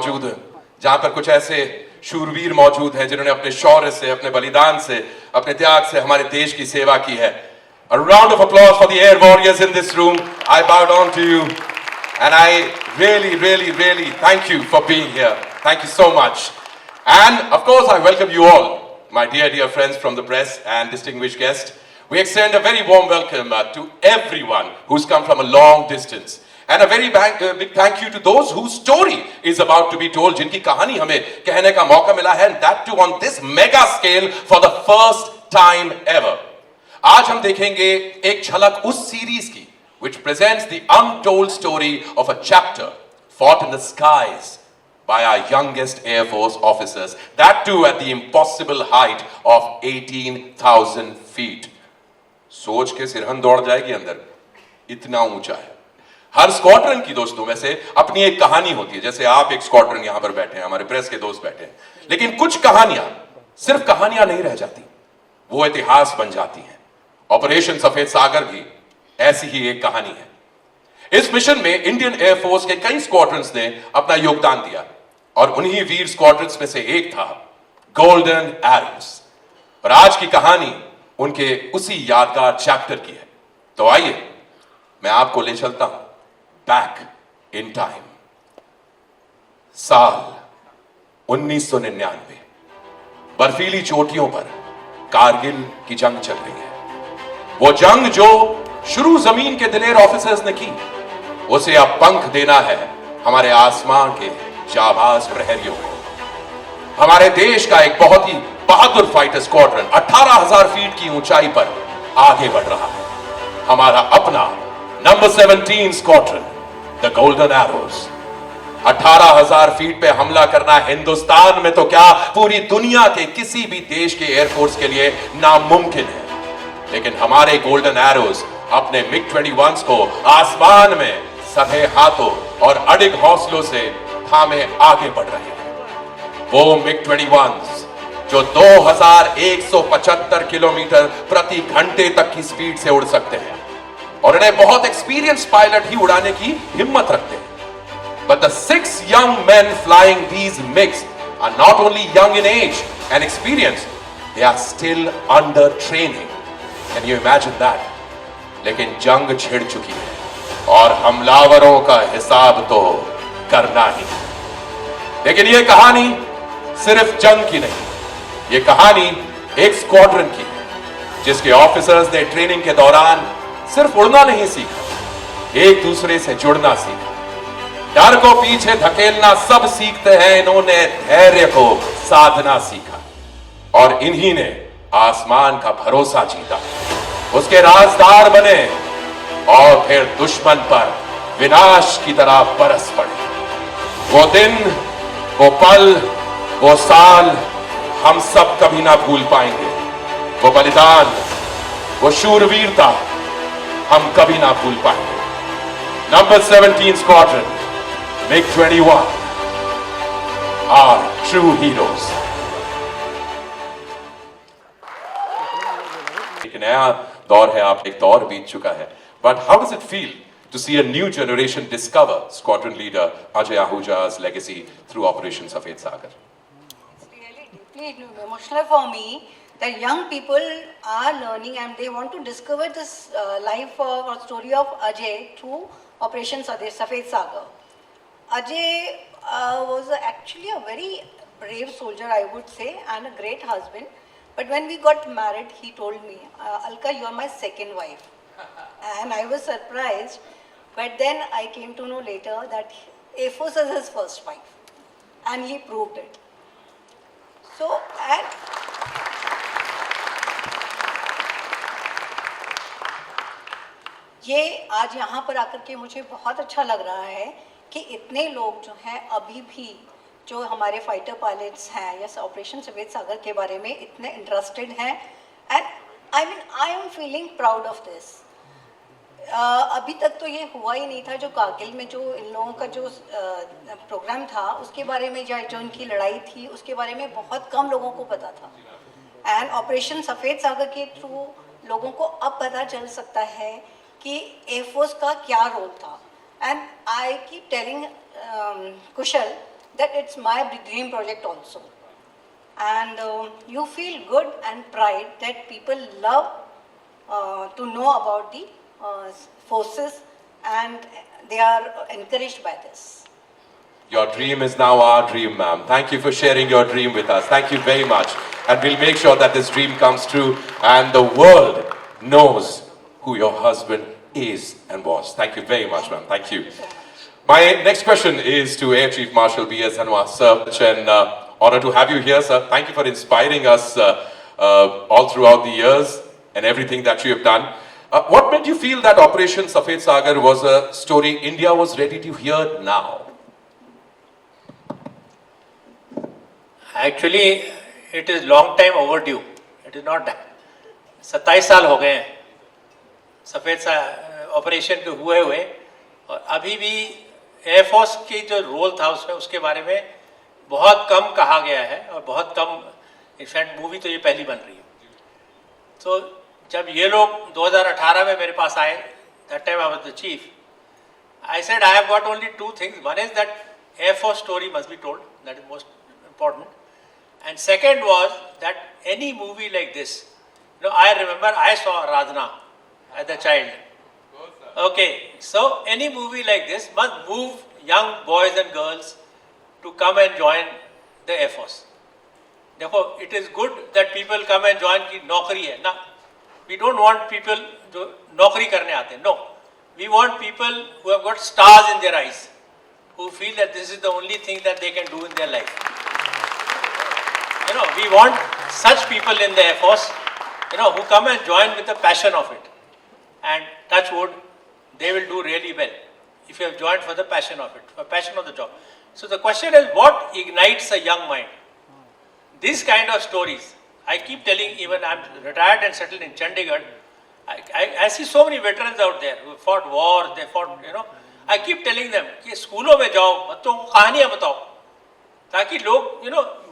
मौजूद हैं, जहां पर कुछ ऐसे शूरवीर मौजूद हैं जिन्होंने अपने शौर्य से, अपने बलिदान से, अपने त्याग से हमारे देश की सेवा की है. A round of applause for the air warriors in this room. I bow down to you and I really thank you for being here. Thank you so much. And of course I welcome you all, my dear friends from the press and distinguished guests. We extend a very warm welcome to everyone who's come from a long distance. And a very big thank you to those whose story is about to be told, जिनकी कहानी हमें कहने का मौका मिला है, and that too on this mega scale for the first time ever. आज हम देखेंगे एक झलक उस सीरीज की which presents the untold story of a chapter fought in the skies by our youngest Air Force officers, that too at the impossible height of 18,000 feet. सोच के सिरहन दौड़ जाएगी अंदर, इतना ऊंचा है. हर स्क्वाड्रन की दोस्तों वैसे अपनी एक कहानी होती है. जैसे आप एक स्क्वाड्रन यहां पर बैठे हैं, हमारे प्रेस के दोस्त बैठे हैं, लेकिन कुछ कहानियां सिर्फ कहानियां नहीं रह जाती, वो इतिहास बन जाती हैं. ऑपरेशन सफेद सागर भी ऐसी ही एक कहानी है. इस मिशन में इंडियन एयरफोर्स के कई स्क्वाड्रन्स ने अपना योगदान दिया और उन्हीं वीर स्क्वाड्रन्स में से एक था गोल्डन एरोज. और आज की कहानी उनके उसी यादगार चैप्टर की है. तो आइए मैं आपको ले चलता हूं बैक इन टाइम. साल 1999. बर्फीली चोटियों पर कारगिल की जंग चल रही है. वो जंग जो शुरू जमीन के दिलेर ऑफिसर्स ने की, उसे अब पंख देना है हमारे आसमान के जाबाज प्रहरियों को. हमारे देश का एक बहुत ही बहादुर फाइटर स्क्वाड्रन 18,000 फीट की ऊंचाई पर आगे बढ़ रहा है. हमारा अपना number 17 squadron, the golden arrows. 18,000 feet पे हमला करना हिंदुस्तान में तो क्या पूरी दुनिया के किसी भी देश के एयरफोर्स के लिए नामुमकिन है. लेकिन हमारे गोल्डन एरोज अपने MiG-21 को आसमान में सधे हाथों और अडिग हौसलों से थामे आगे बढ़ रहे हैं. वो MiG-21 जो 2175 किलोमीटर प्रति घंटे तक की स्पीड से उड़ सकते हैं और इन्हें बहुत एक्सपीरियंस पायलट ही उड़ाने की हिम्मत रखते हैं. But the 6 young men flying these MiGs are not only young in age and experience, they are still under training. Can you imagine that? लेकिन जंग छिड़ चुकी है और हमलावरों का हिसाब तो करना ही. लेकिन ये कहानी सिर्फ जंग की नहीं, ये कहानी एक स्क्वाड्रन की है जिसके ऑफिसर्स ने ट्रेनिंग के दौरान सिर्फ उड़ना नहीं सीखा, एक दूसरे से जुड़ना सीखा. डर को पीछे धकेलना सब सीखते हैं, इन्होंने धैर्य को साधना सीखा और इन्हीं ने आसमान का भरोसा जीता, उसके राजदार बने और फिर दुश्मन पर विनाश की तरह बरस पड़े. वो दिन, वो पल, वो साल हम सब कभी ना भूल पाएंगे. वो बलिदान, वो शूरवीरता हम कभी ना भूल पाएंगे. Number 17 squadron, MiG-21 are true heroes. एक नया दौर है, आप एक दौर बीत चुका है. But how does it feel to see a new generation discover Squadron Leader Ajay Ahuja's legacy through Operation Safed Sagar? It's really deeply emotional for me that young people are learning and they want to discover this life or story of Ajay through Operation Safed Sagar. Ajay was actually a very brave soldier, I would say, and a great husband. But when we got married, he told me, Alka, you are my second wife. And I was surprised. But then I came to know later that Air Force is his first wife. And he proved it. So, and ये आज यहाँ पर आकर के मुझे बहुत अच्छा लग रहा है कि इतने लोग जो हैं अभी भी जो हमारे फाइटर पायलट्स हैं या ऑपरेशन सफेद सागर के बारे में इतने इंटरेस्टेड हैं. And I am feeling proud of this. अभी तक तो ये हुआ ही नहीं था. जो कारगिल में जो इन लोगों का जो प्रोग्राम था उसके बारे में, जो इनकी लड़ाई थी उसके बारे में बहुत कम लोगों को पता था. एंड ऑपरेशन सफेद सागर के थ्रू लोगों को अब पता चल सकता है कि एयरफोर्स का क्या रोल था. And I keep telling Kusal that it's my dream project also. And you feel good and pride that people love to know about the forces, and they are encouraged by this. Your dream is now our dream, ma'am. Thank you for sharing your dream with us. Thank you very much. And we'll make sure that this dream comes true and the world knows who your husband is and was. Thank you very much, ma'am. Thank you. My next question is to Air Chief Marshal B.S. Dhanwar, sir. It's an honor to have you here, sir. Thank you for inspiring us all throughout the years and everything that you have done. What made you feel that Operation Safed Sagar was a story India was ready to hear now? Actually, it is long time overdue. It is not 27 साल हो गए हैं सफ़ेद operation के हुए और अभी भी एयरफोर्स की जो रोल था उसमें उसके बारे में बहुत कम कहा गया है और बहुत कम, इनफैक्ट मूवी तो ये पहली बन रही है. तो जब ये लोग 2018 में मेरे पास आए, that time I was the chief, I said I have got only two things. One is that air force story must be told, that is most important. And second was that any movie like this, I remember I saw Radhana as a child. Okay, so any movie like this must move young boys and girls to come and join the Air Force. Therefore, it is good that people come and join ki naukri hai. Now, we don't want people jo naukri karne aate. No, we want people who have got stars in their eyes, who feel that this is the only thing that they can do in their life. We want such people in the Air Force, who come and join with the passion of it. And touch wood, they will do really well if you have joined for the passion of it, for passion of the job. So the question is, what ignites a young mind? These kind of stories, I keep telling, even I'm retired and settled in Chandigarh, I see so many veterans out there who fought war, they fought, I keep telling them, कि स्कूलों में जाओ, बच्चों को कहानियाँ बताओ, ताकि लोग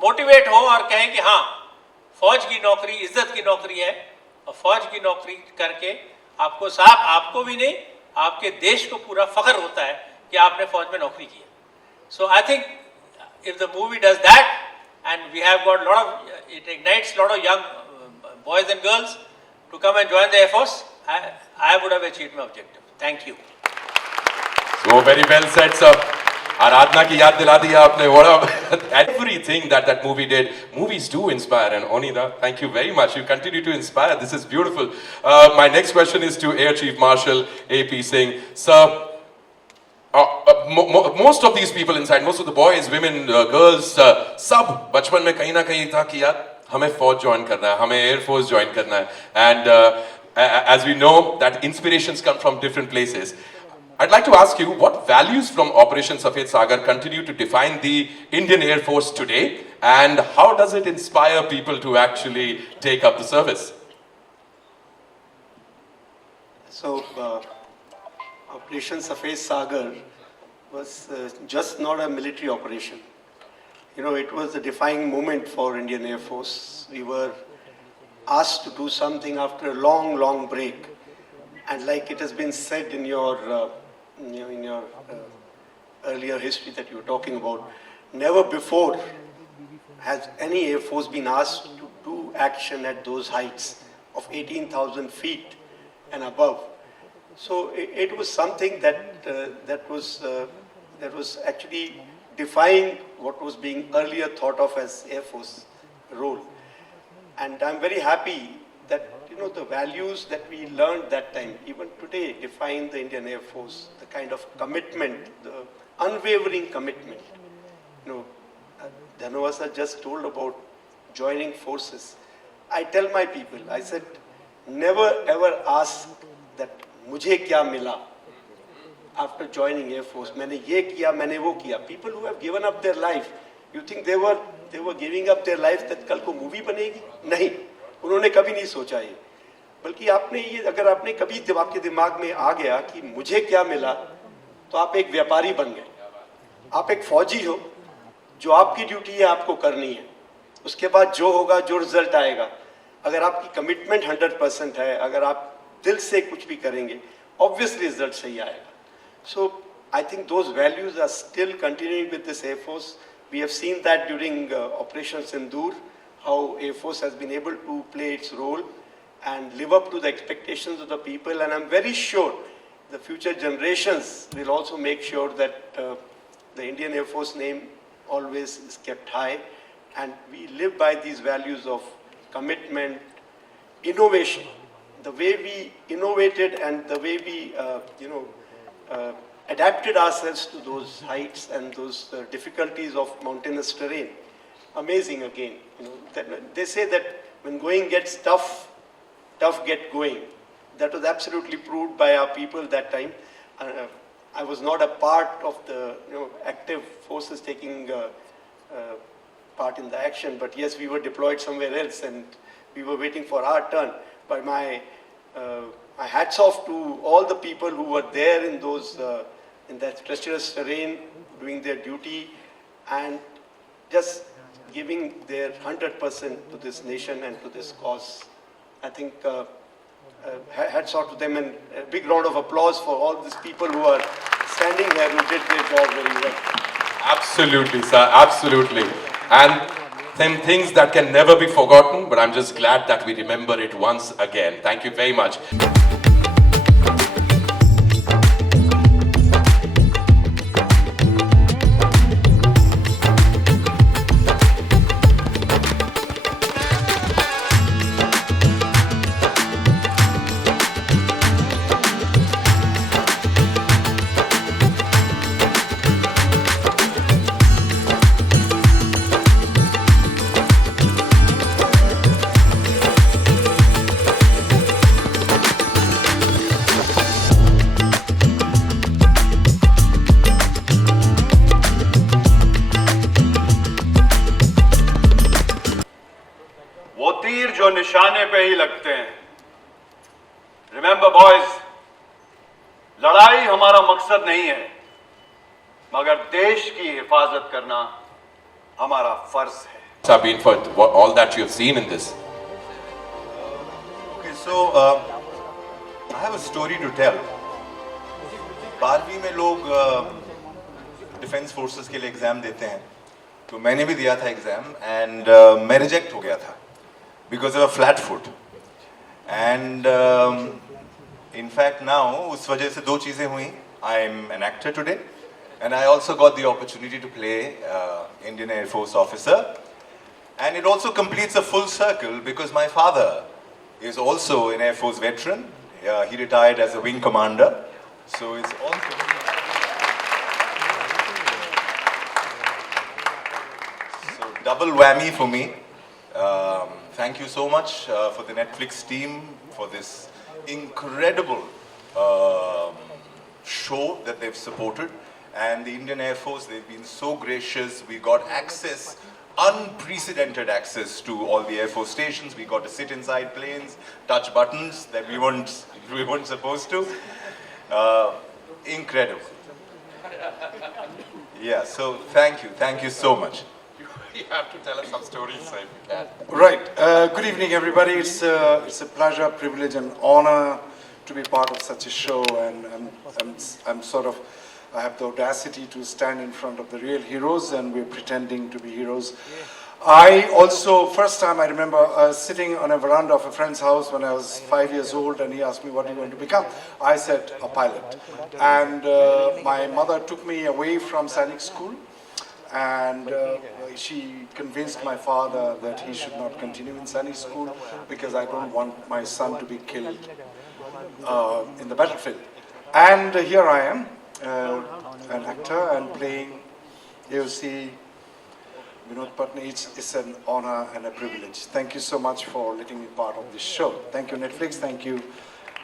मोटिवेट हो और कहें कि हाँ, फौज की नौकरी इज्जत की नौकरी है और फौज की नौकरी करके आपको साहब, आपको भी नहीं, आपके देश को पूरा फख्र होता है कि आपने फौज में नौकरी की है. So I think if the movie does that and we have got lot of, it ignites lot of young boys and girls to come and join the air force, I would have achieved my objective. Thank you. So very well said, sir. Aradhana ki yaad dila diya aapne. What everything that movie did. Movies do inspire, and Onida, thank you very much. You continue to inspire. This is beautiful. My next question is to Air Chief Marshal A.P. Singh. Sir, most of these people inside, most of the boys, women, girls, सब बचपन में कहीं ना कहीं था कि यार हमें फौज ज्वाइन करना है, हमें एयर फोर्स ज्वाइन करना है. And as we know that inspirations come from different places. I'd like to ask you, what values from Operation Safed Sagar continue to define the Indian Air Force today, and how does it inspire people to actually take up the service? So, Operation Safed Sagar was just not a military operation. It was a defining moment for Indian Air Force. We were asked to do something after a long, long break. And like it has been said in your earlier history that you were talking about, never before has any Air Force been asked to do action at those heights of 18,000 feet and above. So it was something that was actually defying what was being earlier thought of as Air Force role. And I'm very happy that the values that we learned that time, even today, define the Indian Air Force, the kind of commitment, the unwavering commitment. Dhanwar sir just told about joining forces. I tell my people, I said, never ever ask that mujhe kya mila after joining Air Force. मैंने ये किया, मैंने वो किया. People who have given up their life, you think they were giving up their life that कल को movie बनेगी? नहीं, उन्होंने कभी नहीं सोचा ये. बल्कि आपने ये, अगर आपने कभी आपके दिमाग में आ गया कि मुझे क्या मिला, तो आप एक व्यापारी बन गए. आप एक फौजी हो, जो आपकी ड्यूटी है आपको करनी है. उसके बाद जो होगा, जो रिजल्ट आएगा, अगर आपकी कमिटमेंट 100% है, अगर आप दिल से कुछ भी करेंगे, ऑब्वियसली रिजल्ट सही आएगा. सो I think those values are still continuing with this Air Force. We have seen that during Operation Sindoor, how Air Force has been able to play its role and live up to the expectations of the people. And I'm very sure the future generations will also make sure that the Indian Air Force name always is kept high. And we live by these values of commitment, innovation. The way we innovated and the way we, adapted ourselves to those heights and those difficulties of mountainous terrain. Amazing again. They say that when going gets tough, tough get going. That was absolutely proved by our people that time. I was not a part of the active forces taking part in the action, but yes, we were deployed somewhere else and we were waiting for our turn. But my hats off to all the people who were there in those in that treacherous terrain, doing their duty and just giving their 100% to this nation and to this cause. I think hats off to them, and a big round of applause for all these people who are standing here who did their job very well. Absolutely, sir, absolutely. And some things that can never be forgotten, but I'm just glad that we remember it once again. Thank you very much. वो तीर जो निशाने पे ही लगते हैं. Remember boys, लड़ाई हमारा मकसद नहीं है, मगर देश की हिफाजत करना हमारा फर्ज है. Sabine, for all that you have seen in this. Okay, so I have a story to tell. 12वीं में लोग डिफेंस फोर्सेस के लिए एग्जाम देते हैं, तो मैंने भी दिया था एग्जाम एंड मैं रिजेक्ट हो गया था because of a flat foot. And in fact now उस वजह से दो चीज़ें हुई. I am an actor today and I also got the opportunity to play Indian Air Force officer, and it also completes a full circle because my father is also an Air Force veteran. He retired as a wing commander, so it's also so double whammy for me. Thank you so much for the Netflix team for this incredible show that they've supported. And the Indian Air Force, they've been so gracious. We got access, unprecedented access to all the Air Force stations. We got to sit inside planes, touch buttons that we weren't supposed to. Incredible. Yeah, so thank you so much. You have to tell us some stories, sir, if you can. Right. Good evening, everybody. It's a pleasure, privilege, and honor to be part of such a show, and I'm sort of. I have the audacity to stand in front of the real heroes, and we're pretending to be heroes. I also, first time I remember sitting on a veranda of a friend's house when I was 5 years old, and he asked me, what are you going to become? I said, a pilot. And my mother took me away from Sainik School, and she convinced my father that he should not continue in Sainik School because I don't want my son to be killed in the battlefield. And here I am. An actor and playing AOC Vinod Patni. It's an honor and a privilege. Thank you so much for letting me part of this show. Thank you Netflix, thank you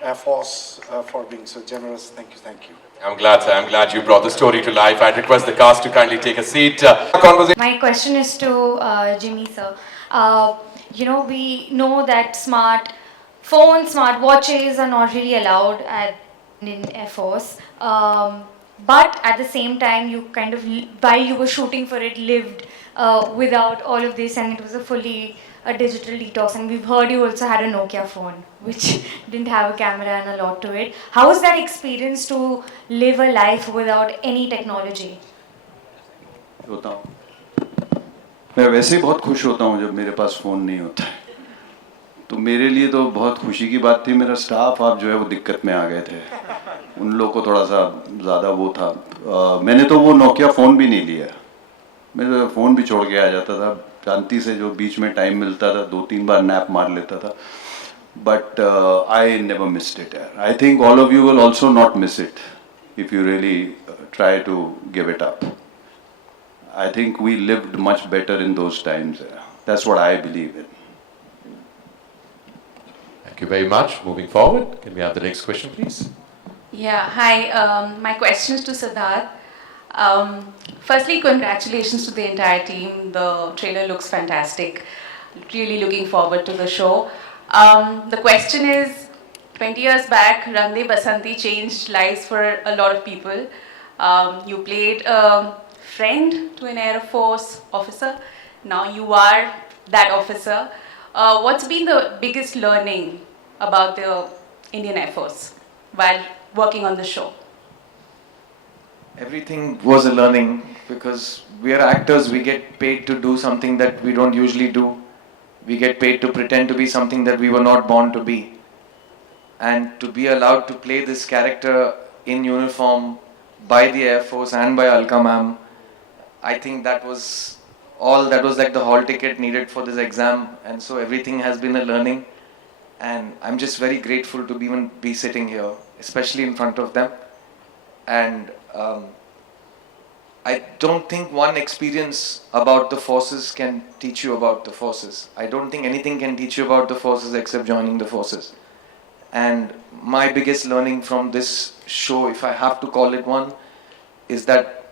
Air Force for being so generous. Thank you. I'm glad, sir. I'm glad you brought the story to life. I'd request the cast to kindly take a seat. Conversation. My question is to Jimmy, sir. We know that smart phones, smart watches are not really allowed at in Air Force. But at the same time, you kind of, while you were shooting for it, lived without all of this, and it was a digital detox. And we've heard you also had a Nokia phone, which didn't have a camera and a lot to it. How was that experience to live a life without any technology? होता हूँ मैं वैसे ही बहुत खुश होता हूँ जब मेरे पास फ़ोन नहीं होता है, तो मेरे लिए तो बहुत खुशी की बात थी। मेरा स्टाफ आप जो है वो दिक्कत में आ गए थे, उन लोगों को थोड़ा सा ज़्यादा वो था। मैंने तो वो नोकिया फ़ोन भी नहीं लिया, मेरा फ़ोन भी छोड़ के आ जाता था, शांति से जो बीच में टाइम मिलता था 2-3 बार नैप मार लेता था। But I never missed it. I think all of you will also not miss it if you really try to give it up. I think we lived much better in those times. That's what I believe in. Thank you very much. Moving forward, can we have the next question, please? Yeah, hi. My question is to Siddharth. Firstly, congratulations to the entire team. The trailer looks fantastic. Really looking forward to the show. The question is, 20 years back, Rang De Basanti changed lives for a lot of people. You played a friend to an Air Force officer. Now you are that officer. What's been the biggest learning about the Indian Air Force while working on the show? Everything was a learning, because we are actors. We get paid to do something that we don't usually do. We get paid to pretend to be something that we were not born to be. And to be allowed to play this character in uniform by the Air Force and by Alka ma'am, I think that was like the hall ticket needed for this exam. And so everything has been a learning, and I'm just very grateful to even be sitting here, especially in front of them. And I don't think one experience about the forces can teach you about the forces. I don't think anything can teach you about the forces except joining the forces. And my biggest learning from this show, if I have to call it one, is that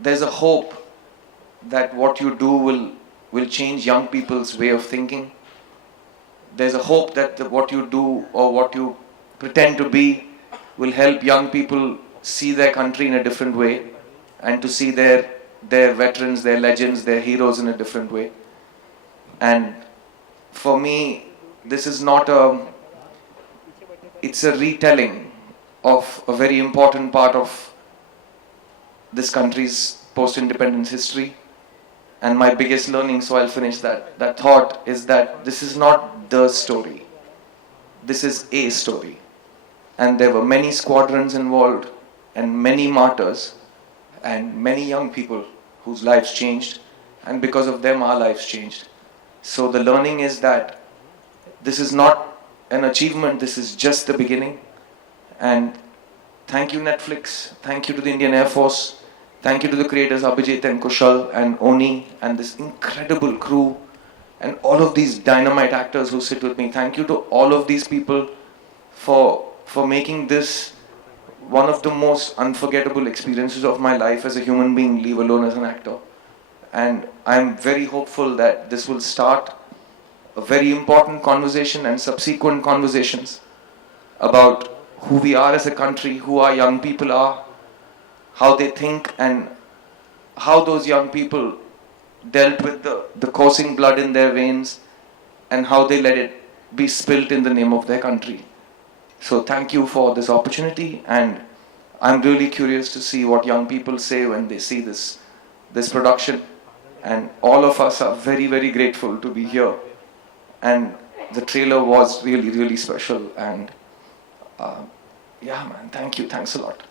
there's a hope that what you do will change young people's way of thinking. There's a hope that what you do or what you pretend to be will help young people see their country in a different way, and to see their veterans, their legends, their heroes in a different way. And for me, this is not it's a retelling of a very important part of this country's post-independence history. And my biggest learning, so I'll finish that thought, is that this is not the story. This is a story. And there were many squadrons involved, and many martyrs, and many young people whose lives changed, and because of them our lives changed. So the learning is that this is not an achievement, this is just the beginning. And thank you Netflix, thank you to the Indian Air Force, thank you to the creators Abhijit and Kushal and Oni and this incredible crew and all of these dynamite actors who sit with me. Thank you to all of these people for making this one of the most unforgettable experiences of my life as a human being, leave alone as an actor. And I'm very hopeful that this will start a very important conversation and subsequent conversations about who we are as a country, who our young people are, how they think, and how those young people dealt with the coursing blood in their veins, and how they let it be spilt in the name of their country. So thank you for this opportunity, and I'm really curious to see what young people say when they see this production. And all of us are very, very grateful to be here. And the trailer was really, really special. And yeah, man, thank you. Thanks a lot.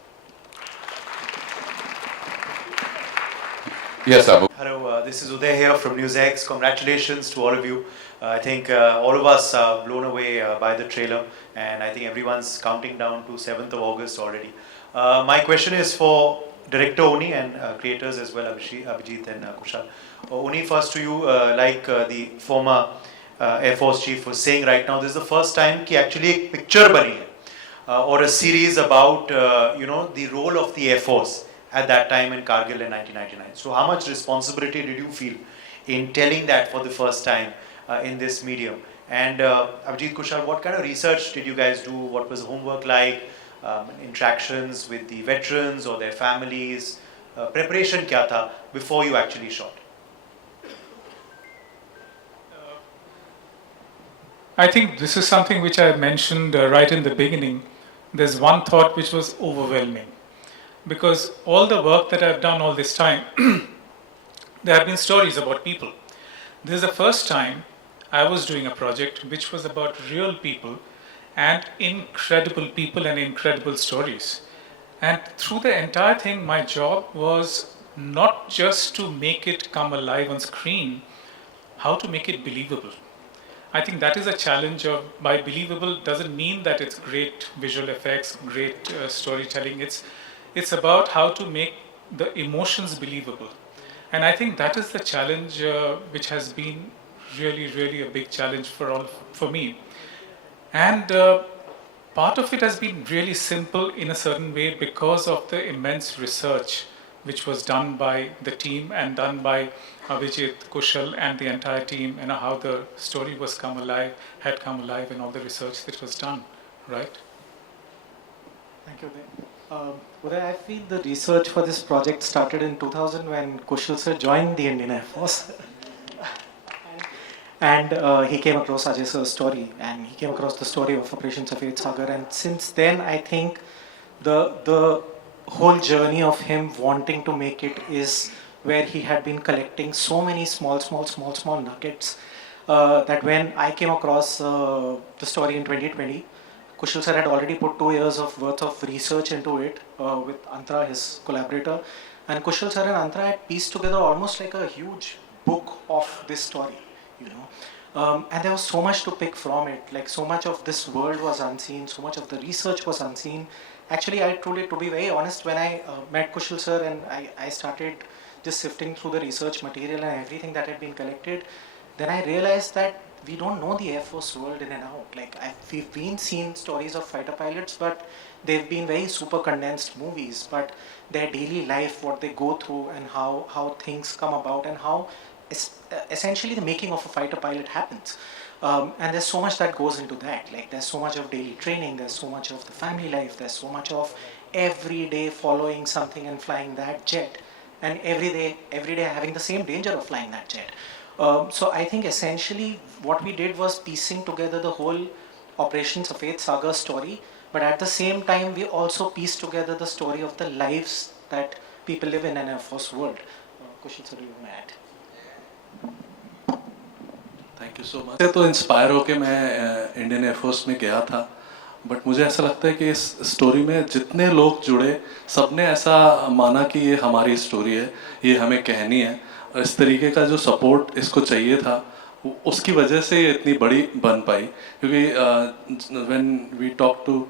Yes, Abu. Hello, this is Uday here from NewsX. Congratulations to all of you. I think all of us are blown away by the trailer, and I think everyone's counting down to 7th of August already. My question is for Director Oni and creators as well, Abhijit and Kushal. Oni, first to you, like the former Air Force Chief was saying right now, this is the first time कि actually एक picture बनी है or a series about the role of the Air Force at that time in Kargil in 1999. So how much responsibility did you feel in telling that for the first time in this medium? And Abhijit, Kushal, what kind of research did you guys do? What was the homework like? Interactions with the veterans or their families? preparation क्या था before you actually shot? I think this is something which I mentioned right in the beginning. There's one thought which was overwhelming. Because all the work that I've done all this time, there have been stories about people. This is the first time I was doing a project which was about real people and incredible stories. And through the entire thing, my job was not just to make it come alive on screen, how to make it believable. I think that is a challenge of, by believable doesn't mean that it's great visual effects, great storytelling. It's about how to make the emotions believable. And I think that is the challenge which has been really a big challenge for me. And part of it has been really simple in a certain way because of the immense research which was done by the team and done by Avijit, Kushal and the entire team, and how the story had come alive and all the research that was done, right? Thank you. Uday, I feel the research for this project started in 2000 when Kushal sir joined the Indian Air Force. And he came across Ajay sir's story, and he came across the story of Operation Safed Sagar, and since then I think the whole journey of him wanting to make it is where he had been collecting so many small nuggets that when I came across the story in 2020, Kushal sir had already put 2 years of worth of research into it with Antara, his collaborator, and Kushal sir and Antara had pieced together almost like a huge book of this story, you know. And there was so much to pick from it, like so much of this world was unseen, so much of the research was unseen. Actually, I truly, to be very honest, when I met Kushal sir and I started just sifting through the research material and everything that had been collected, then I realized that we don't know the Air Force world in and out. Like we've been seeing stories of fighter pilots, but they've been very super condensed movies. But their daily life, what they go through, and how things come about, and how essentially the making of a fighter pilot happens. And there's so much that goes into that. Like there's so much of daily training, there's so much of the family life, there's so much of every day following something and flying that jet, and every day having the same danger of flying that jet. So I think essentially what we did was piecing together the whole Operation Safed Sagar story, but at the same time we also pieced together the story of the lives that people live in an Air Force world. Kushal sir, you may add. Thank you so much. तो inspire होके मैं Indian air force में गया था, but मुझे ऐसा लगता है कि इस स्टोरी में जितने लोग जुड़े सबने ऐसा माना कि ये हमारी स्टोरी है, ये हमें कहनी है, और इस तरीके का जो सपोर्ट इसको चाहिए था उसकी वजह से ये इतनी बड़ी बन पाई। क्योंकि when we talk to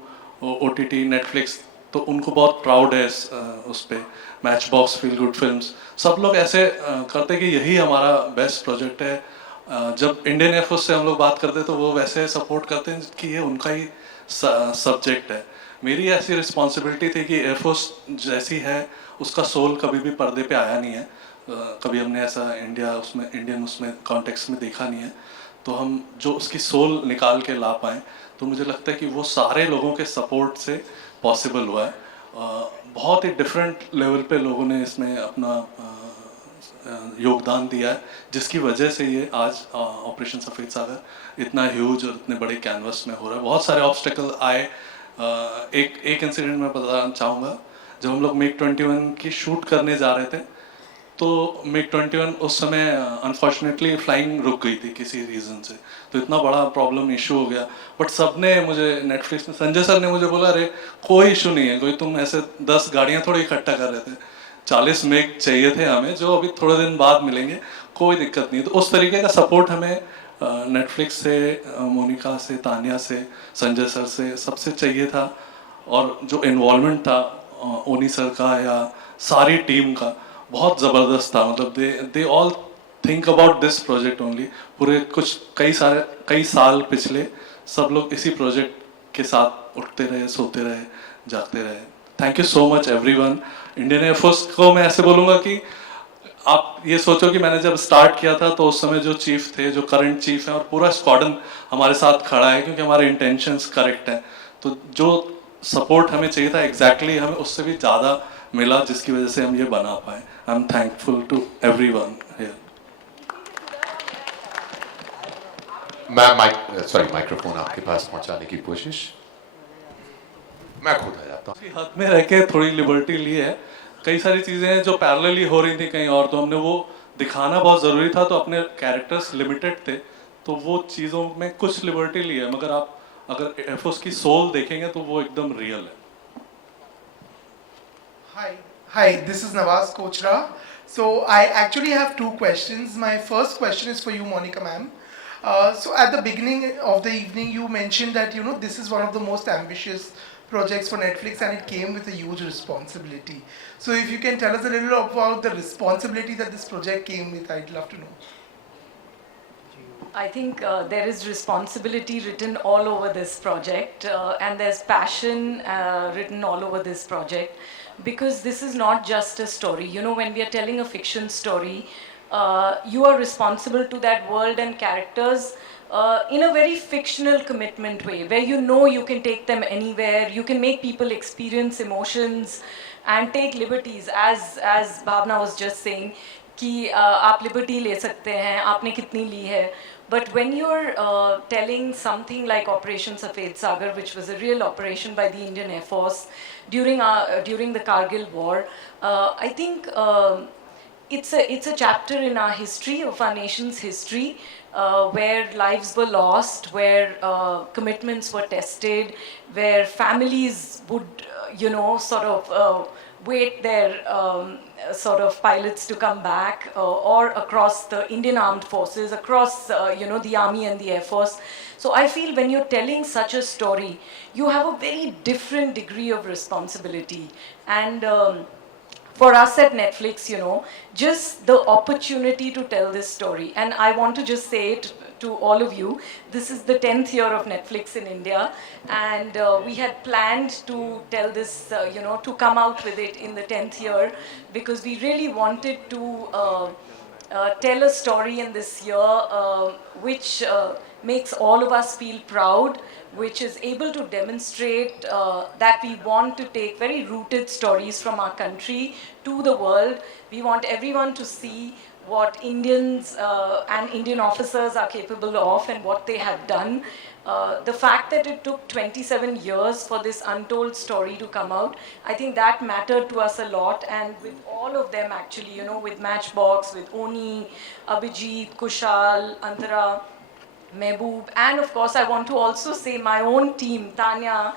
OTT Netflix, तो उनको बहुत प्राउड है उस पर, Match Box, Feel Good Films, सब लोग ऐसे करते कि यही हमारा बेस्ट प्रोजेक्ट है। जब इंडियन एयरफोर्स से हम लोग बात करते तो वो वैसे सपोर्ट करते हैं कि ये उनका ही सब्जेक्ट है। मेरी ऐसी रिस्पॉन्सिबिलिटी थी कि एयरफोर्स जैसी है उसका सोल कभी भी पर्दे पे आया नहीं है, कभी हमने ऐसा इंडियन उसमें कॉन्टेक्स्ट में देखा नहीं है, तो हम जो उसकी सोल निकाल के ला पाएँ, तो मुझे लगता है कि वो सारे लोगों के सपोर्ट से पॉसिबल हुआ है। बहुत ही डिफरेंट लेवल पे लोगों ने इसमें अपना योगदान दिया है, जिसकी वजह से ये आज ऑपरेशन सफ़ेद सागर इतना ह्यूज और इतने बड़े कैनवस में हो रहा है। बहुत सारे ऑब्स्टेकल आए। एक इंसिडेंट मैं बताना चाहूँगा। जब हम लोग MiG-21 की शूट करने जा रहे थे, तो MiG-21 उस समय अनफॉर्चुनेटली फ्लाइंग रुक गई थी किसी रीज़न से, तो इतना बड़ा प्रॉब्लम इशू हो गया। बट सबने मुझे नेटफ्लिक्स में, संजय सर ने मुझे बोला, अरे कोई इशू नहीं है, कोई तुम ऐसे 10 गाड़ियाँ थोड़ी इकट्ठा कर रहे थे, 40 MiG चाहिए थे हमें, जो अभी थोड़े दिन बाद मिलेंगे, कोई दिक्कत नहीं। तो उस तरीके का सपोर्ट हमें नेटफ्लिक्स से, मोनिका से, तानिया से, संजय सर से, सबसे चाहिए था। और जो इन्वॉल्वमेंट था ओनी सर का या सारी टीम का, बहुत ज़बरदस्त था। मतलब they all think about this project only. पूरे कई साल पिछले सब लोग इसी प्रोजेक्ट के साथ उठते रहे, सोते रहे, जागते रहे। Thank you so much everyone. Indian air force को मैं ऐसे बोलूँगा कि आप ये सोचो कि मैंने जब स्टार्ट किया था तो उस समय जो चीफ थे, जो करंट चीफ हैं, और पूरा स्क्वाडन हमारे साथ खड़ा है, क्योंकि हमारे इंटेंशंस करेक्ट हैं। तो जो सपोर्ट हमें चाहिए था एग्जैक्टली हमें उससे भी ज़्यादा मिला जिसकी वजह से हम ये बना पाए. I am thankful to everyone here. मैं माइक्रोफोन आपके पास पहुंचाने की कोशिश मैं खुद आ जाता हूँ. हाथ में रह के थोड़ी लिबर्टी ली है. कई सारी चीज़ें हैं जो पैरेलली हो रही थी कहीं और, तो हमने वो दिखाना बहुत ज़रूरी था, तो अपने कैरेक्टर्स लिमिटेड थे, तो वो चीज़ों में कुछ लिबर्टी ली है, मगर आप अगर एयरफोर्स की सोल देखेंगे तो वो एकदम रियल है. Hi, this is Nawaz Kochra. So I actually have two questions. My first question is for you, Monica ma'am. So at the beginning of the evening, you mentioned that this is one of the most ambitious projects for Netflix, and it came with a huge responsibility. So if you can tell us a little about the responsibility that this project came with, I'd love to know. I think there is responsibility written all over this project, and there's passion written all over this project, because this is not just a story. When we are telling a fiction story, you are responsible to that world and characters in a very fictional commitment way, where you can take them anywhere, you can make people experience emotions and take liberties, as Bhavna was just saying, कि आप liberty ले सकते हैं, आपने कितनी ली है. But when you're telling something like Operation Safed Sagar, which was a real operation by the Indian Air Force during the Kargil War, I think it's a chapter in our history, of our nation's history, where lives were lost, where commitments were tested, where families would, sort of wait their sort of pilots to come back, or across the Indian Armed Forces, across the Army and the Air Force. So I feel when you're telling such a story, you have a very different degree of responsibility. And for us at Netflix, just the opportunity to tell this story. And I want to just say it to all of you, this is the 10th year of Netflix in India, and we had planned to tell this, to come out with it in the 10th year, because we really wanted to tell a story in this year which makes all of us feel proud, which is able to demonstrate that we want to take very rooted stories from our country to the world. We want everyone to see what Indians and Indian officers are capable of and what they have done. The fact that it took 27 years for this untold story to come out, I think that mattered to us a lot. And with all of them actually, with Matchbox, with Oni, Abhijit, Kushal, Antara, Mehboob, and of course I want to also say my own team, Tanya,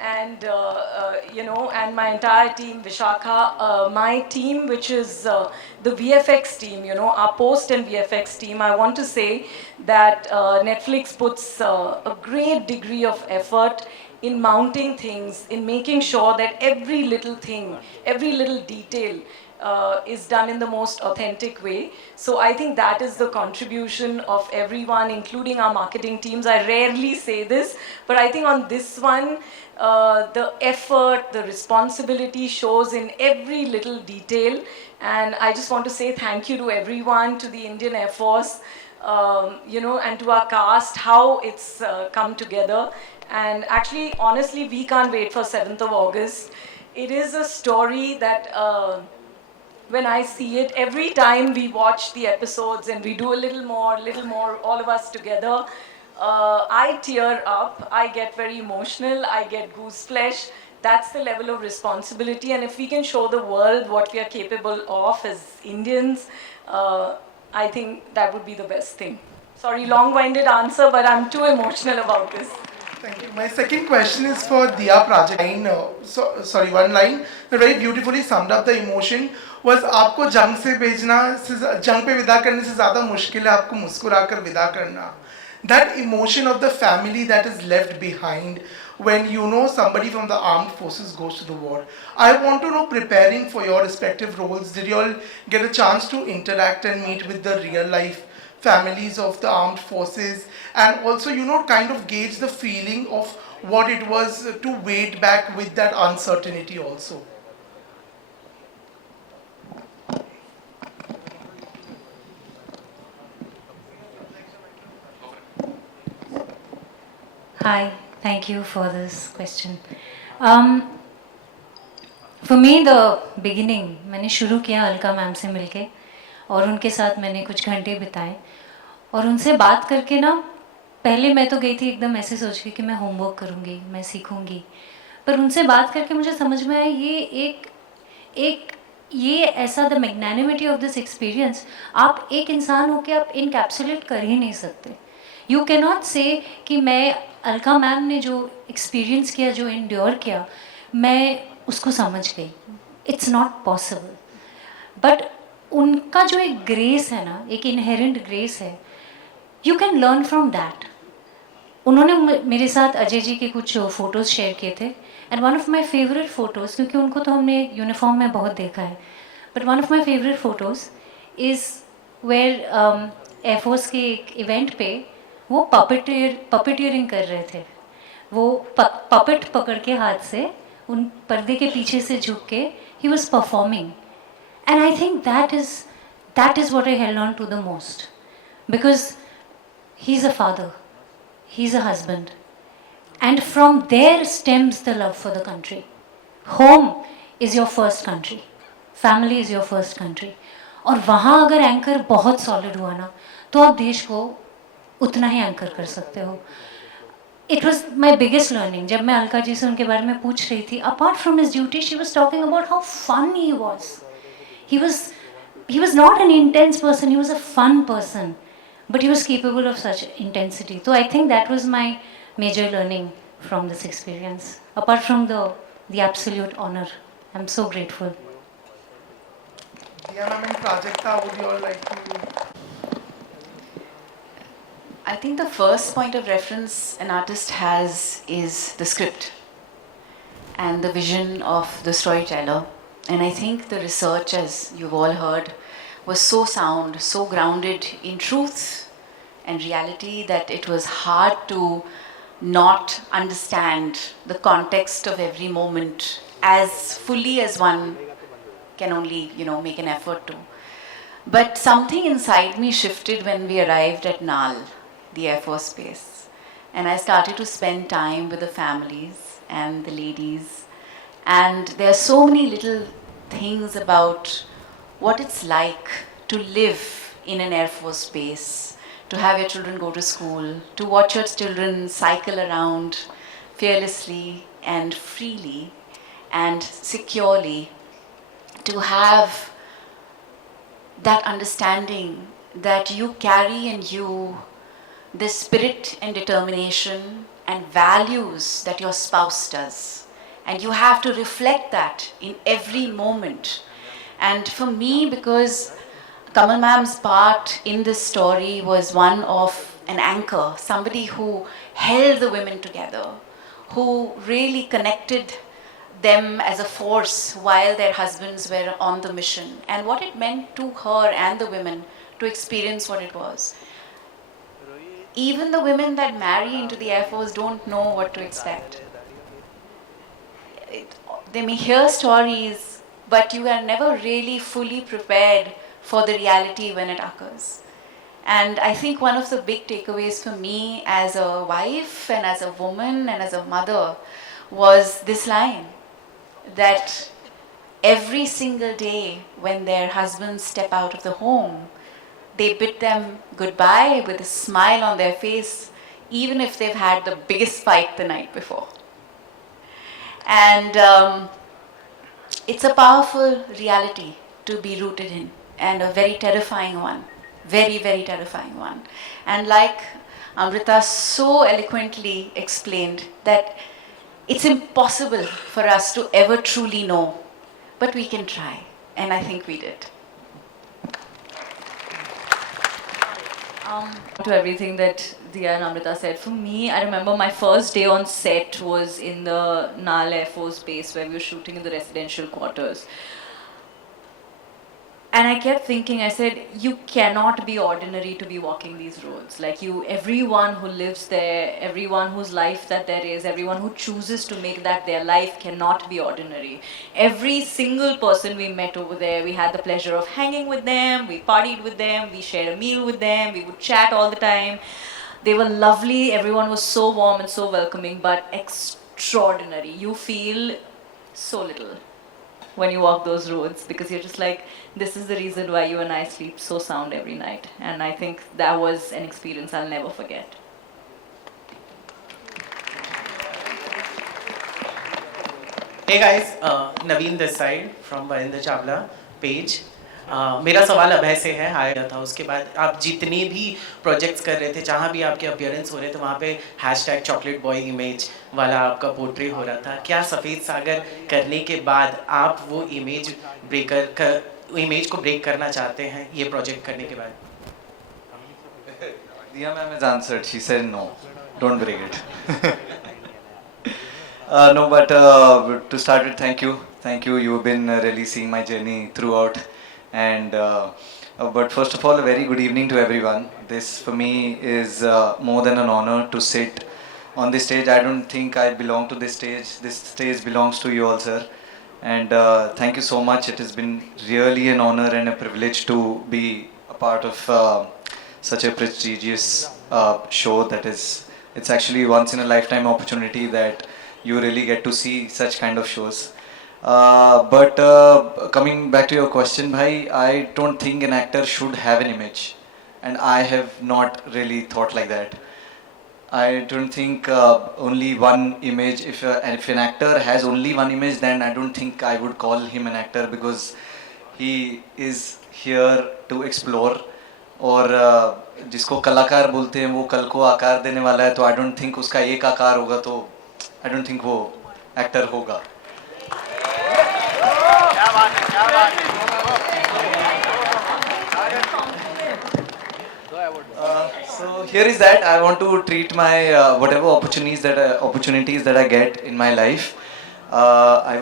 and and my entire team, Vishakha, my team, which is the VFX team, our post and VFX team. I want to say that Netflix puts a great degree of effort in mounting things, in making sure that every little thing, every little detail is done in the most authentic way. So I think that is the contribution of everyone, including our marketing teams. I rarely say this, but I think on this one, the effort, the responsibility shows in every little detail. And I just want to say thank you to everyone, to the Indian Air Force, and to our cast, how it's come together. And actually, honestly, we can't wait for 7th of August. It is a story that when I see it, every time we watch the episodes and we do a little more, all of us together, I tear up, I get very emotional, I get goose flesh. That's the level of responsibility. And if we can show the world what we are capable of as Indians, I think that would be the best thing. Sorry, long-winded answer, but I'm too emotional about this. Thank you. My second question is for Diya Prajakta. One line that very beautifully summed up the emotion was आपको जंग से भेजना, जंग पे विदा करने से ज़्यादा मुश्किल है आपको मुस्कुराकर विदा करना. That emotion of the family that is left behind when somebody from the armed forces goes to the war. I want to know, preparing for your respective roles, did you all get a chance to interact and meet with the real life families of the armed forces, and also kind of gauge the feeling of what it was to wait back with that uncertainty also? Hi, thank you for this question. For me, the beginning, मैंने शुरू किया Alka ma'am से मिलके और उनके साथ मैंने कुछ घंटे बिताए और उनसे बात करके ना, पहले मैं तो गई थी एकदम ऐसे सोच के कि मैं होमवर्क करूँगी, मैं सीखूँगी, पर उनसे बात करके मुझे समझ में आया ये ऐसा the magnanimity of this experience, आप एक इंसान हो के आप इनकैप्सुलेट कर ही नहीं सकते. यू कैन नॉट से कि मैं अलका मैम ने जो एक्सपीरियंस किया, जो इंड्योर किया, मैं उसको समझ गई. It's not possible. बट उनका जो एक ग्रेस है ना, एक इनहेरेंट ग्रेस है, you can learn from that. उन्होंने मेरे साथ अजय जी के कुछ फ़ोटोज़ शेयर किए थे and one of my favourite photos, क्योंकि उनको तो हमने यूनिफॉर्म में बहुत देखा है, but one of my favourite photos is where air force के एक इवेंट पे वो पपेटियरिंग कर रहे थे. वो पपेट पकड़ के हाथ से उन पर्दे के पीछे से झुक के he was performing. And I think that is what I held on to the most, because he is a father, he is a husband, and from there stems the love for the country. Home is your first country, family is your first country. और वहाँ अगर anchor बहुत solid हुआ ना, तो आप देश को उतना ही एंकर कर सकते हो. It was my biggest learning. जब मैं अलका जी से उनके बारे में पूछ रही थी, apart from his duty, she was talking about how fun he was. he was not an intense person, he was a fun person, but he was capable of such intensity. So I think that was my major learning from this experience, apart from the absolute honor. I'm so grateful. Diana and Prajakta, would you all like to? I think the first point of reference an artist has is the script and the vision of the storyteller. And I think the research, as you've all heard, was so sound, so grounded in truth and reality that it was hard to not understand the context of every moment as fully as one can only, make an effort to. But something inside me shifted when we arrived at Nal, the Air Force Base. And I started to spend time with the families and the ladies. And there are so many little things about what it's like to live in an Air Force base, to have your children go to school, to watch your children cycle around fearlessly and freely and securely, to have that understanding that you carry in you the spirit and determination and values that your spouse does. And you have to reflect that in every moment. And for me, because Kamal ma'am's part in this story was one of an anchor, somebody who held the women together, who really connected them as a force while their husbands were on the mission, and what it meant to her and the women to experience what it was. Even the women that marry into the Air Force don't know what to expect. They may hear stories, but you are never really fully prepared for the reality when it occurs. And I think one of the big takeaways for me as a wife and as a woman and as a mother was this line, that every single day when their husbands step out of the home, they bid them goodbye with a smile on their face, even if they've had the biggest fight the night before. And it's a powerful reality to be rooted in, and a very terrifying one, very, very terrifying one. And like Amrita so eloquently explained, that it's impossible for us to ever truly know, but we can try, and I think we did. To everything that Diya and Amrita said, for me, I remember my first day on set was in the Nal Air Force Base, where we were shooting in the residential quarters. And I kept thinking, I said, you cannot be ordinary to be walking these roads. Like everyone who lives there, everyone whose life that there is, everyone who chooses to make that their life cannot be ordinary. Every single person we met over there, we had the pleasure of hanging with them, we partied with them, we shared a meal with them, we would chat all the time. They were lovely, everyone was so warm and so welcoming, but extraordinary. You feel so little. when you walk those roads, because you're just like, this is the reason why you and I sleep so sound every night. And I think that was an experience I'll never forget. Hey guys, Naveen this side from Varinder Chawla page. मेरा सवाल अभय से है, आया था उसके बाद आप जितने भी प्रोजेक्ट्स कर रहे थे, जहाँ भी आपके अपीयरेंस हो रहे थे, वहाँ पे हैशटैग चॉकलेट बॉय इमेज वाला आपका पोर्ट्रे हो रहा था. क्या सफ़ेद सागर करने के बाद आप वो इमेज को ब्रेक करना चाहते हैं ये प्रोजेक्ट करने के बाद? Diya ma'am has answered. She said no, don't break it. No, but to start with, thank you. You've been really seeing my journey throughout. And but first of all, a very good evening to everyone. This for me is more than an honor to sit on this stage. I don't think I belong to this stage. This stage belongs to you all, sir. And thank you so much. It has been really an honor and a privilege to be a part of such a prestigious show. It's actually once in a lifetime opportunity that you really get to see such kind of shows. But coming back to your question, bhai, I don't think an actor should have an image, and I have not really thought like that. I don't think only one image. If an actor has only one image, then I don't think I would call him an actor, because he is here to explore. और जिसको कलाकार बोलते हैं वो कल को आकार देने वाला है, तो आई डोंट थिंक उसका एक आकार होगा, तो आई डोंट थिंक वो एक्टर होगा. So here is that I want to treat my whatever opportunities that I get in my life. I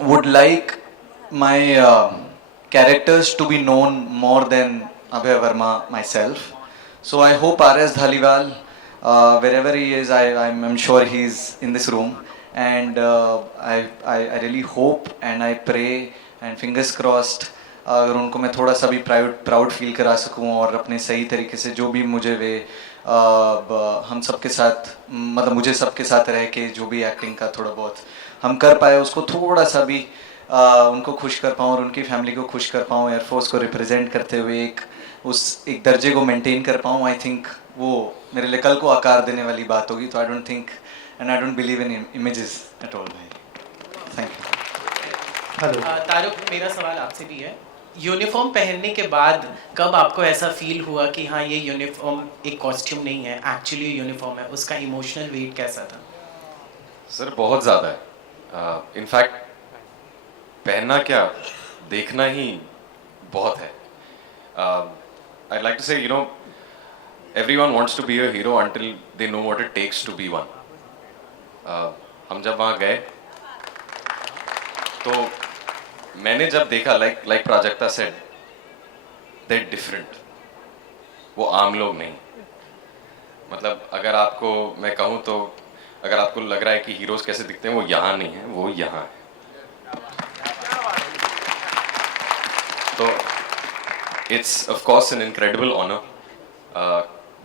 would like my characters to be known more than Abhay Verma myself. So I hope R.S. Dhaliwal, wherever he is, I'm sure he's in this room, and I really hope and I pray and fingers crossed अगर उनको मैं थोड़ा सा भी proud feel करा सकूं और अपने सही तरीके से जो भी मुझे वे हम सबके साथ, मतलब मुझे सबके साथ रह के जो भी एक्टिंग का थोड़ा बहुत हम कर पाए, उसको थोड़ा सा भी उनको खुश कर पाऊँ और उनकी फैमिली को खुश कर पाऊँ, एयरफोर्स को रिप्रेजेंट करते हुए एक दर्जे को मेंटेन कर पाऊँ, आई थिंक वो मेरे लिए कल को आकार देने वाली बात होगी. तो I don't think and I don't believe in images at all. Thank you. Hello तारुक, मेरा सवाल आपसे भी है. यूनिफॉर्म पहनने के बाद कब आपको ऐसा फील हुआ कि हाँ ये यूनिफॉर्म एक कॉस्ट्यूम नहीं है, एक्चुअली यूनिफॉर्म है? उसका इमोशनल वेट कैसा था? सर बहुत ज़्यादा है. इनफैक्ट पहनना क्या, देखना ही बहुत है. I'd like to say, you know, everyone wants to be a hero until they know what it takes to be one. हम जब वहाँ गए तो मैंने जब देखा, like Prajakta said, they're different. वो आम लोग नहीं. मतलब अगर आपको मैं कहूँ तो अगर आपको लग रहा है कि हीरोज कैसे दिखते हैं, वो यहाँ नहीं है, वो यहाँ है. तो it's of course an incredible honor.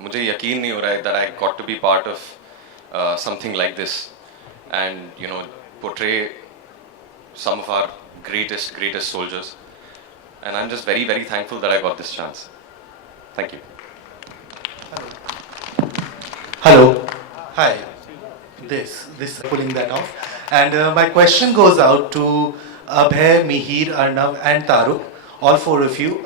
मुझे यकीन नहीं हो रहा है that I got to be part of something like this and you know portray some of our greatest soldiers, and I'm just very thankful that I got this chance. Thank you. Hello. Hi. This pulling that off, and my question goes out to Abhay, Mihir, Arnav, and Taruk, all four of you.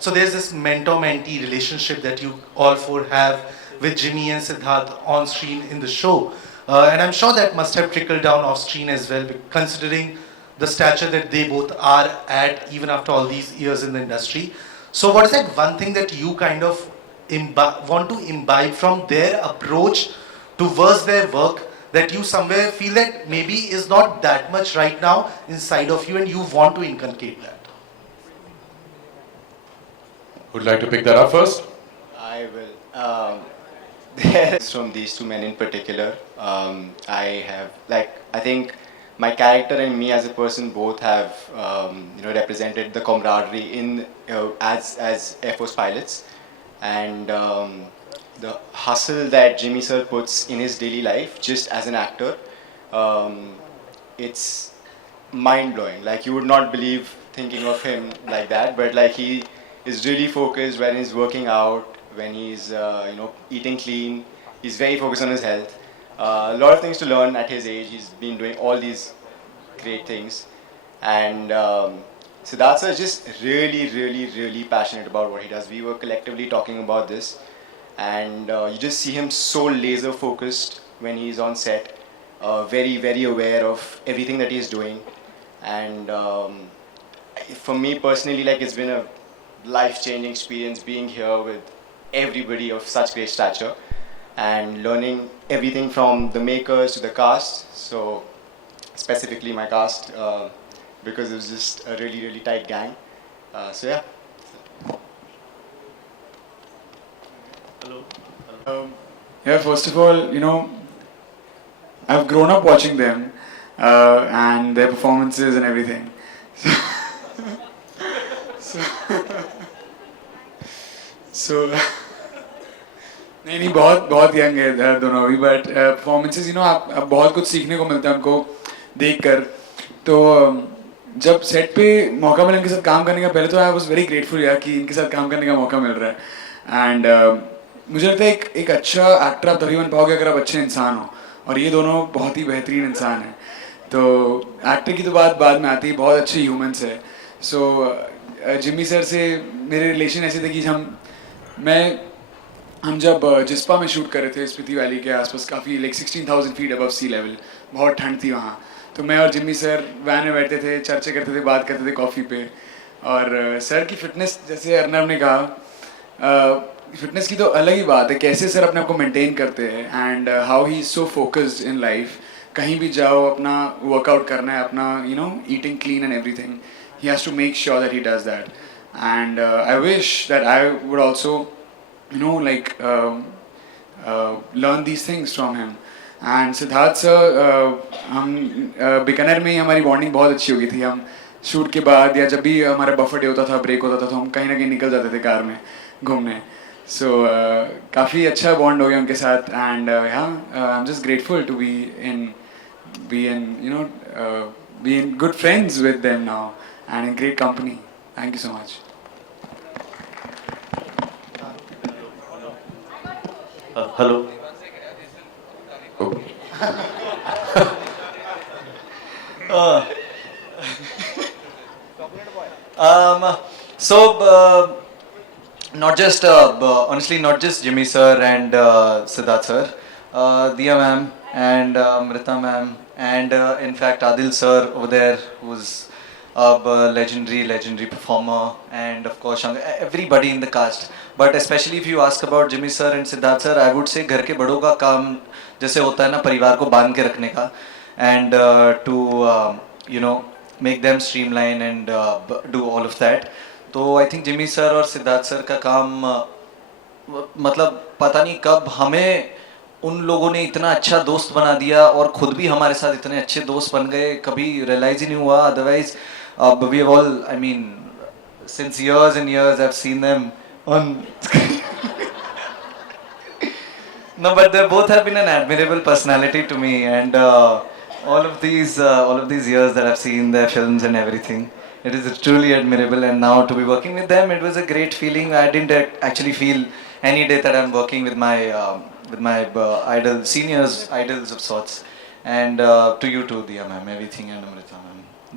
So there's this mentor-mentee relationship that you all four have with Jimmy and Siddharth on screen in the show, and I'm sure that must have trickled down off screen as well, considering the stature that they both are at even after all these years in the industry. So what is that one thing that you kind of want to imbibe from their approach towards their work, that you somewhere feel that maybe is not that much right now inside of you and you want to inculcate that? Would like to pick that up first? I will. From these two men in particular, I think my character and me as a person both have represented the camaraderie in as Air Force pilots, and the hustle that Jimmy sir puts in his daily life just as an actor. It's mind blowing. Like you would not believe thinking of him like that, but like he is really focused when he's working out, when he's eating clean. He's very focused on his health. A lot of things to learn at his age. He's been doing all these great things, and Siddharth is just really passionate about what he does. We were collectively talking about this, and you just see him so laser focused when he's on set, very aware of everything that he's doing, and for me personally, like it's been a life-changing experience being here with everybody of such great stature and learning everything from the makers to the cast. So specifically my cast, because it was just a really tight gang. So yeah. Hello. Yeah, first of all, you know, I've grown up watching them and their performances and everything. So नहीं बहुत young है दोनों अभी, but performances you know आप बहुत कुछ सीखने को मिलता है हमको देखकर. तो जब सेट पे मौका मिला इनके साथ काम करने का, पहले तो आई वाज वेरी ग्रेटफुल यार कि इनके साथ काम करने का मौका मिल रहा है. एंड मुझे लगता है एक अच्छा एक्टर आप तभी बन पाओगे अगर आप अच्छे इंसान हो, और ये दोनों बहुत ही बेहतरीन इंसान हैं. तो एक्टर की तो बात बाद में आती है, बहुत अच्छे ह्यूमंस है. सो जिम्मी सर से मेरे रिलेशन ऐसे थे कि हम जब जिस्पा में शूट कर रहे थे स्पीति वैली के आसपास, काफ़ी like 16,000 feet above sea level, बहुत ठंड थी वहाँ. तो मैं और जिम्मी सर वैन में बैठते थे, चर्चा करते थे, बात करते थे कॉफ़ी पे. और सर की फिटनेस, जैसे अर्नब ने कहा, फिटनेस की तो अलग ही बात है, कैसे सर अपने आप को मेंटेन करते हैं and how he is so focused in life. कहीं भी जाओ अपना वर्कआउट करना है, अपना you know eating clean and everything, he has to make sure that he does that. And I wish that I would also, you know, like learn these things from him. And Siddharth sir, हम बीकानेर में ही हमारी bonding बहुत अच्छी हो गई थी. हम shoot के बाद या जब भी हमारा बफर डे होता था, ब्रेक होता था, तो हम कहीं ना कहीं निकल जाते थे कार में घूमने. So काफ़ी अच्छा बॉन्ड हो गया उनके साथ. And I'm just grateful to be in good friends with them now. And in great company. Thank you so much. Hello. Not just honestly, not just Jimmy sir and Siddharth sir, Diya ma'am and Amrita ma'am, and in fact Adil sir over there, who's legendary performer, and of course everybody in the cast. But especially if you ask about Jimmy sir and Siddharth sir, I would say घर के बड़ों का काम जैसे होता है ना, परिवार को बांध के रखने का, and to make them streamline and do all of that. तो I think Jimmy sir और Siddharth sir का काम मतलब पता नहीं कब हमें उन लोगों ने इतना अच्छा दोस्त बना दिया, और खुद भी हमारे साथ इतने अच्छे दोस्त बन गए, कभी रियलाइज ही नहीं हुआ. Otherwise we have all, I mean, since years and years I've seen them on no, but they both have been an admirable personality to me, and all of these years that I've seen their films and everything, it is truly admirable. And now to be working with them, it was a great feeling. I didn't actually feel any day that I'm working with my idols of sorts. And to you too, Diya ma'am, everything, and Amrita ma'am.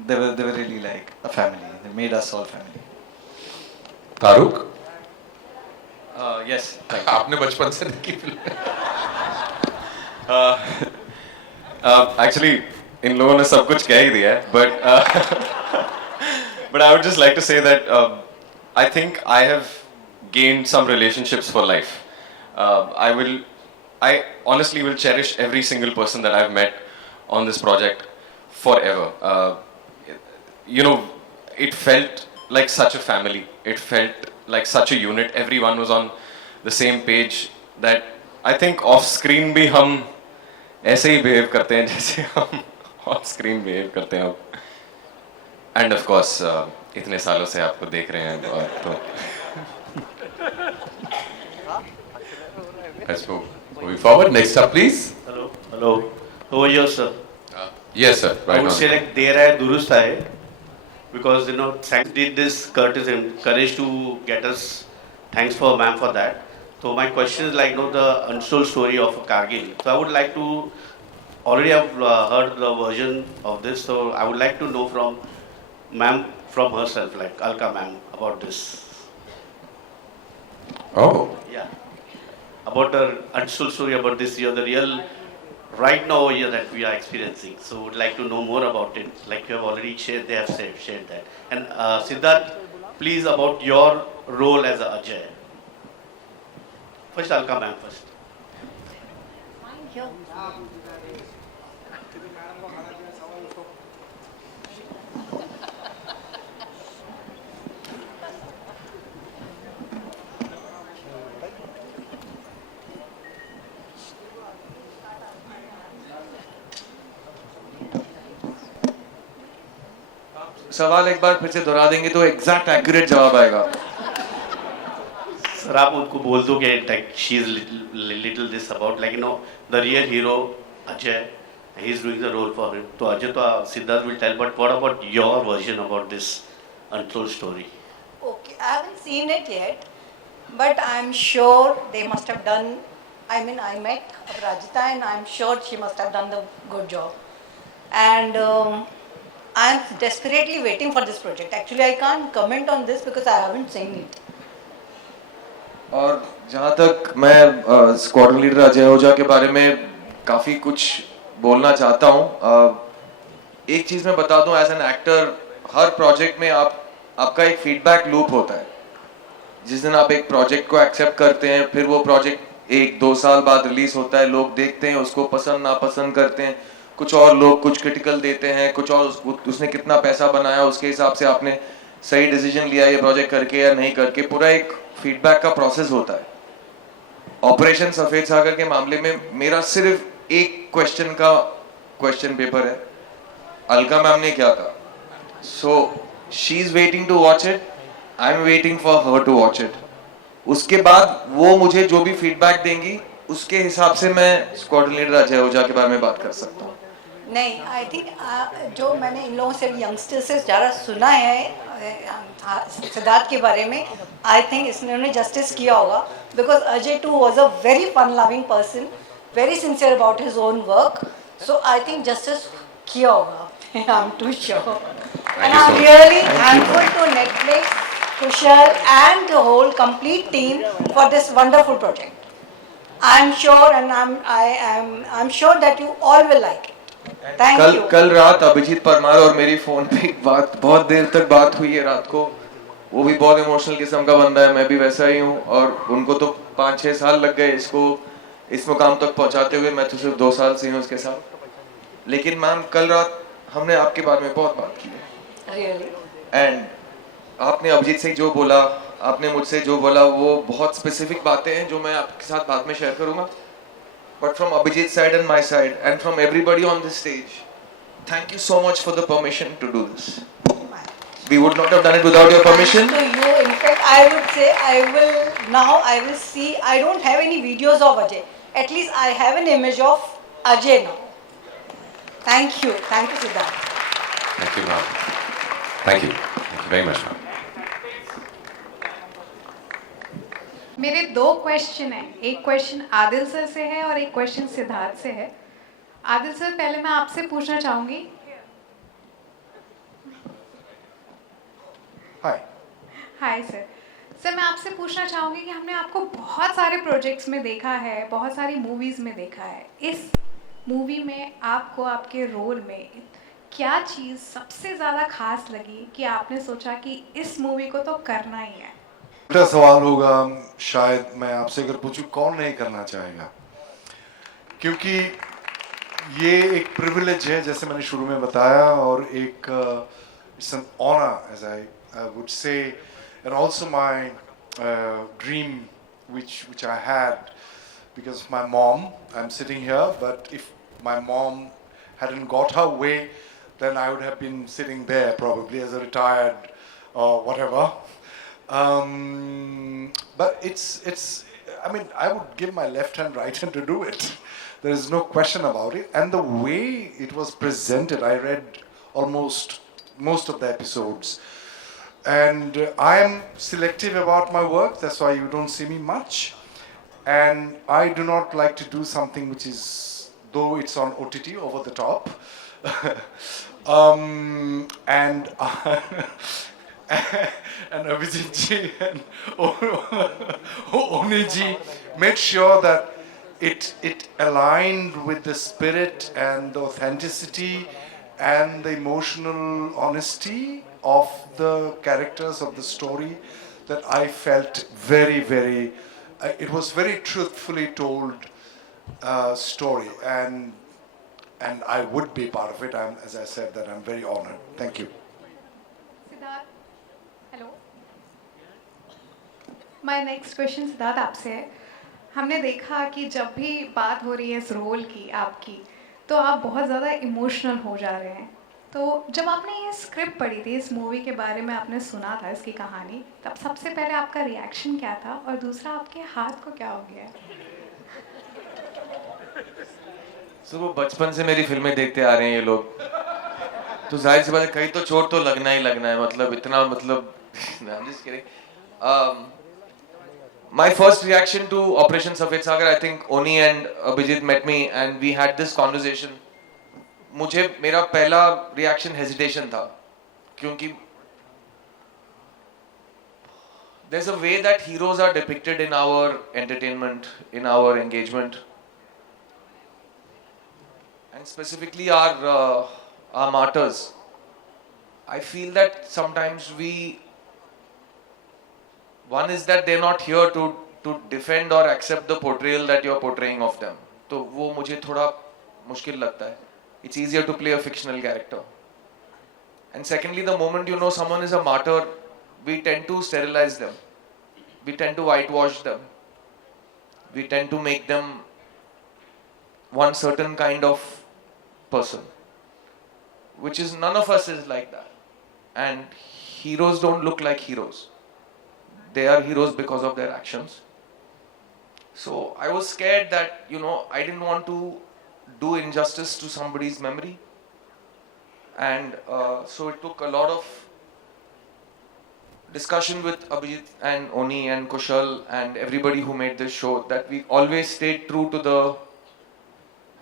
They were really like a family. They made us all family. तारुक? Yes. आपने बचपन से देखी film? Actually, इन लोगों ने सब कुछ कह ही दिया है, but I would just like to say that I think I have gained some relationships for life. I honestly will cherish every single person that I've met on this project forever. It felt like such a family. It felt like such a unit. Everyone was on the same page. That I think off screen भी हम ऐसे ही behave करते हैं जैसे हम on screen behave करते हैं. And of course, इतने सालों से आपको देख रहे हैं, तो let's move forward. Next up, please. Hello. Over here, sir. Yes, sir. I Right would on. say like der hai durust hai, because you know thanks did this courage to get us. Thanks for ma'am for that. So my question is like you know the untold story of Kargil. So I would like to already have heard the version of this. So I would like to know from ma'am from herself, like Alka ma'am, about this. Oh. Yeah. About the untold story about this year, the real right now year that we are experiencing. So would like to know more about it. Like you have already shared, they have shared that. And Siddharth, please about your role as a Ajay. First, Alka ma'am first. सवाल एक बार फिर से दोहरा देंगे तो exact accurate जवाब आएगा. Sir आप उनको बोल दो कि she is little this about like you know the real hero Ajay, he is doing the role for him. तो Ajay तो Siddharth will tell, but what about your version about this untold story? Okay, I haven't seen it yet, but I'm sure they must have done. I mean, I met Rajita, and I'm sure she must have done the good job. And I'm desperately waiting for this project. Actually, I can't comment on this because I haven't seen it. और जहाँ तक मैं squadron leader Ajay ओझा के बारे में काफ़ी कुछ बोलना चाहता हूँ. एक चीज़ मैं बता दूँ, एज एन एक्टर हर प्रोजेक्ट में आपका एक फीडबैक लूप होता है. जिस दिन आप एक प्रोजेक्ट को एक्सेप्ट करते हैं, फिर वो प्रोजेक्ट 1-2 साल बाद रिलीज होता है, लोग देखते हैं, उसको पसंद नापसंद करते हैं. कुछ और लोग कुछ क्रिटिकल देते हैं, कुछ और उसने कितना पैसा बनाया उसके हिसाब से आपने सही डिसीजन लिया ये प्रोजेक्ट करके या नहीं करके. पूरा एक फीडबैक का प्रोसेस होता है. ऑपरेशन सफेद सागर के मामले में मेरा सिर्फ एक क्वेश्चन पेपर है, अलका मैम ने क्या कहा. So she is waiting to watch it, I am waiting for her to watch it. उसके बाद वो मुझे जो भी फीडबैक देंगी उसके हिसाब से मैं स्क्वाड्रन लीडर अजय ओझा के बारे में बात कर सकता हूँ. नहीं, आई थिंक जो मैंने इन लोगों से यंगस्टर्स से ज़्यादा सुना है सिद्धार्थ के बारे में, आई थिंक इसने जस्टिस किया होगा. Because Ajay too was a very fun loving person, very sincere about his own work. So I think justice किया होगा. I am too sure. And I am really thankful to Netflix, Kushal and the whole complete team for this wonderful project. I'm sure, and I'm sure that you all will like it. Thank you. कल रात अभिजीत परमार और मेरी phone पे बात, बहुत देर तक बात हुई है रात को. वो भी बहुत इमोशनल किस्म का बंदा है, मैं भी वैसा ही हूँ. और उनको तो 5-6 साल लग गए इसको इस मुकाम तक पहुँचाते हुए. मैं तो सिर्फ 2 साल से हूँ उसके साथ. लेकिन मैम कल रात हमने आपके बारे में बहुत बात की है. Really? एंड आपने अभिजीत से जो बोला, आपने मुझसे जो बोला, वो बहुत स्पेसिफिक बातें हैं जो मैं आपके साथ बाद में शेयर करूंगा. But from Abhijeet side and my side and from everybody on this stage, thank you so much for the permission to do this. We would not have done it without your permission. Thanks to you. In fact, I would say I will see. I don't have any videos of Ajay. At least I have an image of Ajay now. Thank you, Siddharth. Thank you, ma'am. Thank you very much, ma'am. मेरे 2 question हैं. एक question Adil sir से है और एक question Siddharth से है. Adil sir, पहले मैं आपसे पूछना चाहूँगी. Hi sir. सर, मैं आपसे पूछना चाहूँगी कि हमने आपको बहुत सारे प्रोजेक्ट्स में देखा है, बहुत सारी मूवीज़ में देखा है. इस मूवी में आपको आपके रोल में क्या चीज़ सबसे ज़्यादा खास लगी कि आपने सोचा कि इस मूवी को तो करना ही है? छोटा सवाल होगा शायद. मैं आपसे अगर पूछूं कौन नहीं करना चाहेगा, क्योंकि ये एक प्रिविलेज है जैसे मैंने शुरू में बताया, और एक it's an honour as I would say, and also my dream which I had because of my mom. I'm sitting here, but if my mom hadn't got her way, then I would have been sitting there probably as a retired or whatever. But it's I mean, I would give my left hand, right hand to do it. There is no question about it. And the way it was presented, I read almost most of the episodes. And I am selective about my work, that's why you don't see me much. And I do not like to do something which is, though it's on OTT, over the top. And Abhijit ji and Oni ji made sure that it aligned with the spirit and the authenticity and the emotional honesty of the characters of the story, that I felt very, very, it was very truthfully told story, and I would be part of it. As I said, that I'm very honored. Thank you. Siddharth, hello, my next question Siddharth आपसे है। हमने देखा कि जब भी बात हो रही है इस रोल की आपकी, तो आप बहुत ज़्यादा इमोशनल हो जा रहे हैं। तो जब आपने ये स्क्रिप्ट पढ़ी थी, इस मूवी के बारे में आपने सुना था इसकी कहानी, तब सबसे पहले आपका रिएक्शन क्या था, और दूसरा आपके हाथ को क्या हो गया? सर वो बचपन से मेरी फिल्में देखते आ रहे हैं ये लोग, तो जाहिर सी बात है कहीं तो चोट तो लगना ही लगना है, मतलब इतना मतलब I'm just kidding. My first reaction to Operation Safed Sagar, I think Oni and Abhijit met me and we had this conversation. मुझे मेरा पहला reaction hesitation था, क्योंकि there's a way that heroes are depicted in our entertainment, in our engagement, and specifically our martyrs. I feel that sometimes one is that they're not here to defend or accept the portrayal that you're portraying of them. तो वो मुझे थोड़ा मुश्किल लगता है. It's easier to play a fictional character. And secondly, the moment you know someone is a martyr, we tend to sterilize them. We tend to whitewash them. We tend to make them one certain kind of person, which is, none of us is like that. And heroes don't look like heroes. They are heroes because of their actions. So I was scared that, I didn't want to do injustice to somebody's memory. And so it took a lot of discussion with Abhijit and Oni and Kushal and everybody who made this show, that we always stayed true to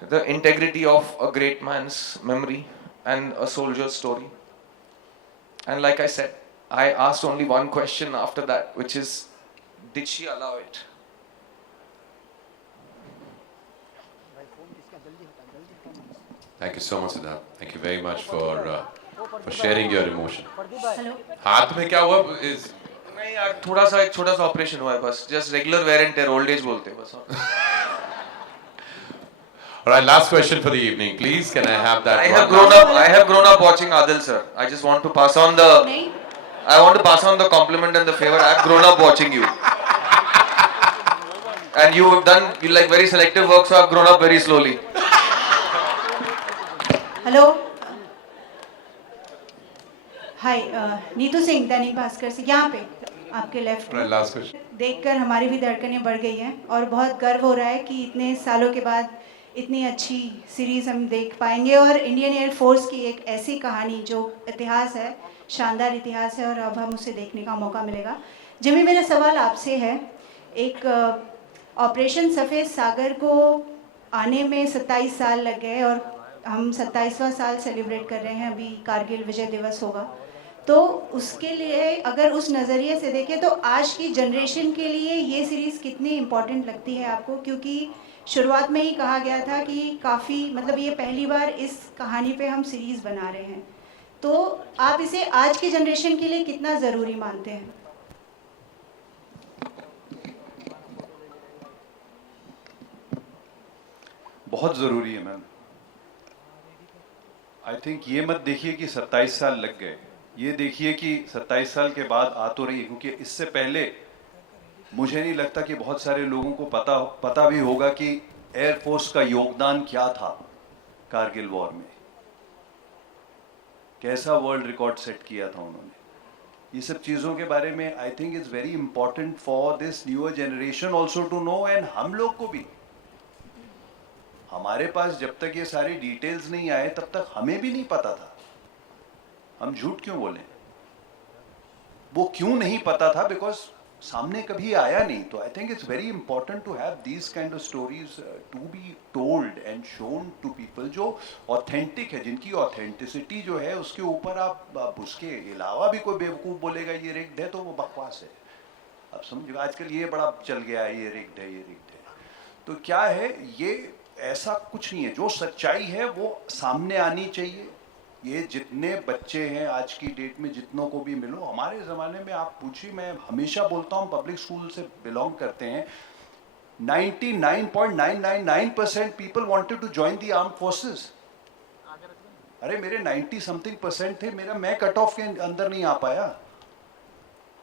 the integrity of a great man's memory and a soldier's story. And like I said, I asked only one question after that, which is, did she allow it? Thank you so much, Siddharth. Thank you very much for sharing your emotion. Hello, हाथ में क्या हुआ? Is नहीं यार, थोड़ा सा एक छोटा सा ऑपरेशन हुआ है बस, just regular wear and tear, old age बोलते हैं बस. All right, last question for the evening, please. Can I have that? I have grown up watching Adil sir. I just want to pass on the compliment and the favor. I have grown up watching you. And you like very selective work, so I have grown up very slowly. Hello, hi, Neetu Singh, Dainik Bhaskar से, यहाँ पे आपके left में। Last question. देखकर हमारी भी धड़कनें बढ़ गई हैं और बहुत गर्व हो रहा है कि इतने सालों के बाद इतनी अच्छी सीरीज़ हम देख पाएंगे, और इंडियन एयर फोर्स की एक ऐसी कहानी जो इतिहास है, शानदार इतिहास है, और अब हम उसे देखने का मौका मिलेगा। जिमी, मेरा सवाल आपसे है, एक ऑपरेशन सफ़ेद सागर को आने में 27 साल लग गए और हम 27वां साल सेलिब्रेट कर रहे हैं, अभी कारगिल विजय दिवस होगा, तो उसके लिए अगर उस नज़रिए से देखें तो आज की जनरेशन के लिए ये सीरीज़ कितनी इम्पोर्टेंट लगती है आपको? क्योंकि शुरुआत में ही कहा गया था कि काफ़ी, मतलब ये पहली बार इस कहानी पे हम सीरीज़ बना रहे हैं, तो आप इसे आज की जनरेशन के लिए कितना ज़रूरी मानते हैं? बहुत ज़रूरी है मैम। आई थिंक ये मत देखिए कि 27 साल लग गए, ये देखिए कि 27 साल के बाद आ तो रही है, क्योंकि इससे पहले मुझे नहीं लगता कि बहुत सारे लोगों को पता भी होगा कि एयरफोर्स का योगदान क्या था कारगिल वॉर में, कैसा वर्ल्ड रिकॉर्ड सेट किया था उन्होंने। ये सब चीज़ों के बारे में I think is very important for this newer generation also to know, and हम लोग को भी हमारे पास जब तक ये सारी डिटेल्स नहीं आए तब तक हमें भी नहीं पता था। हम झूठ क्यों बोलें? वो क्यों नहीं पता था? बिकॉज सामने कभी आया नहीं। तो I think it's very important to have these kind of stories to be told and shown to people, जो ऑथेंटिक है, जिनकी ऑथेंटिसिटी जो है उसके ऊपर आप उसके अलावा भी कोई बेवकूफ़ बोलेगा ये रिग्ड है तो वो बकवास है। आप समझिए, आजकल ये बड़ा चल गया है, ये रिग्ड है, ये रिग्ड है। तो क्या है, ये ऐसा कुछ नहीं है। जो सच्चाई है वो सामने आनी चाहिए। ये जितने बच्चे हैं आज की डेट में, जितनों को भी मिलो, हमारे ज़माने में आप पूछिए, मैं हमेशा बोलता हूँ, पब्लिक स्कूल से बिलोंग करते हैं, 99.999% people wanted to join the arm forces. अरे मेरे 90% थे, मैं कट ऑफ के अंदर नहीं आ पाया,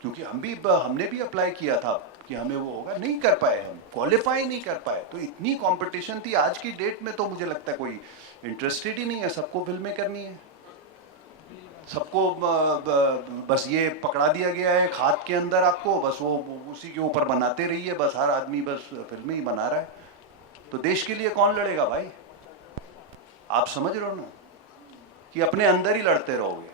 क्योंकि हमने भी अप्लाई किया था कि हमें वो होगा, नहीं कर पाए, हम क्वालिफाई नहीं कर पाए। तो इतनी कंपटीशन थी। आज की डेट में तो मुझे लगता है कोई इंटरेस्टेड ही नहीं है, सबको फिल्में करनी है, सबको बस ये पकड़ा दिया गया है हाथ के अंदर आपको, बस वो उसी के ऊपर बनाते रहिए, बस हर आदमी बस फिल्में ही बना रहा है। तो देश के लिए कौन लड़ेगा भाई? आप समझ रहे हो ना कि अपने अंदर ही लड़ते रहोगे।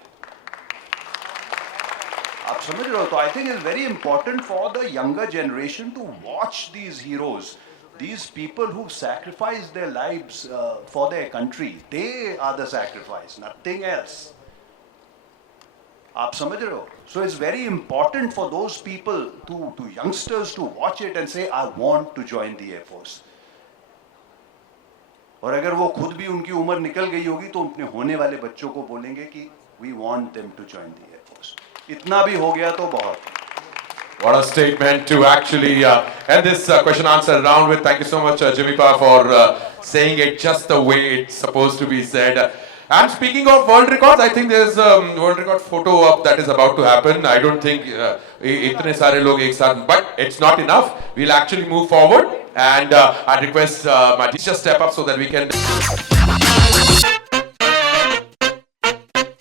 आप समझ रहे हो? तो I think it's very important for the younger generation to watch these heroes, these people who sacrificed their lives for their country. They are the sacrifice, nothing else. आप समझ रहे हो? So it's very important for those people, to youngsters, to watch it and say, I want to join the Air Force. और अगर वो खुद भी उनकी उम्र निकल गई होगी तो अपने होने वाले बच्चों को बोलेंगे कि we want them to join the Air Force. इतना भी हो गया तो बहुत। What a statement to actually end this question answer round with. Thank you so much, Jimmy Pa, for saying it just the way it's supposed to be said. And speaking of world records, I think there's a world record photo up that is about to happen. I don't think itne sare log ek saath, but it's not enough. We'll actually move forward, and I request my teacher step up so that we can.